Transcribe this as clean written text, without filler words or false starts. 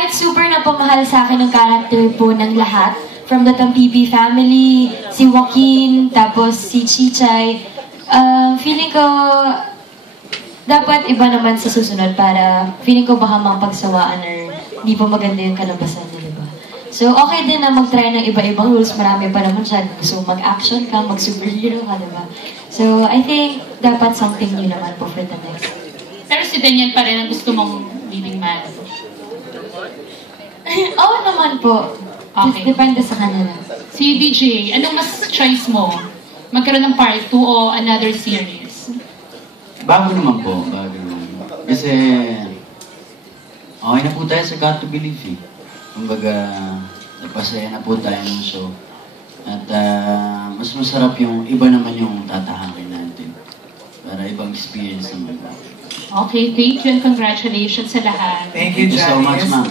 kahit super napamahal sa akin ang character po ng lahat, from the Tampipi family, si Joaquin, tapos si Chichay, feeling ko dapat iba naman sa susunod para feeling ko baka mapagsawaan or hindi pa maganda yung kalabasan niya, diba? So, okay din na mag-try ng iba-ibang rules. Marami pa naman siya. So, mag-action ka, mag-superhero ka, diba? So, I think dapat something new naman po for the next. Pero si Daniel pa rin ang gusto mong leading man. Oo naman po. Okay. Depende sa kanila. Si DJ, anong mas choice mo? Magkaroon ng part 2 o another series? Bago naman po, bago naman. Kasi, okay na po tayo sa Got to Believe eh. Kumbaga, napasaya na po tayo ng show. At mas masarap yung iba naman yung tatahakin natin. Para ibang experience naman. Okay, thank you and congratulations sa lahat. Thank you, Thank you so much, ma'am.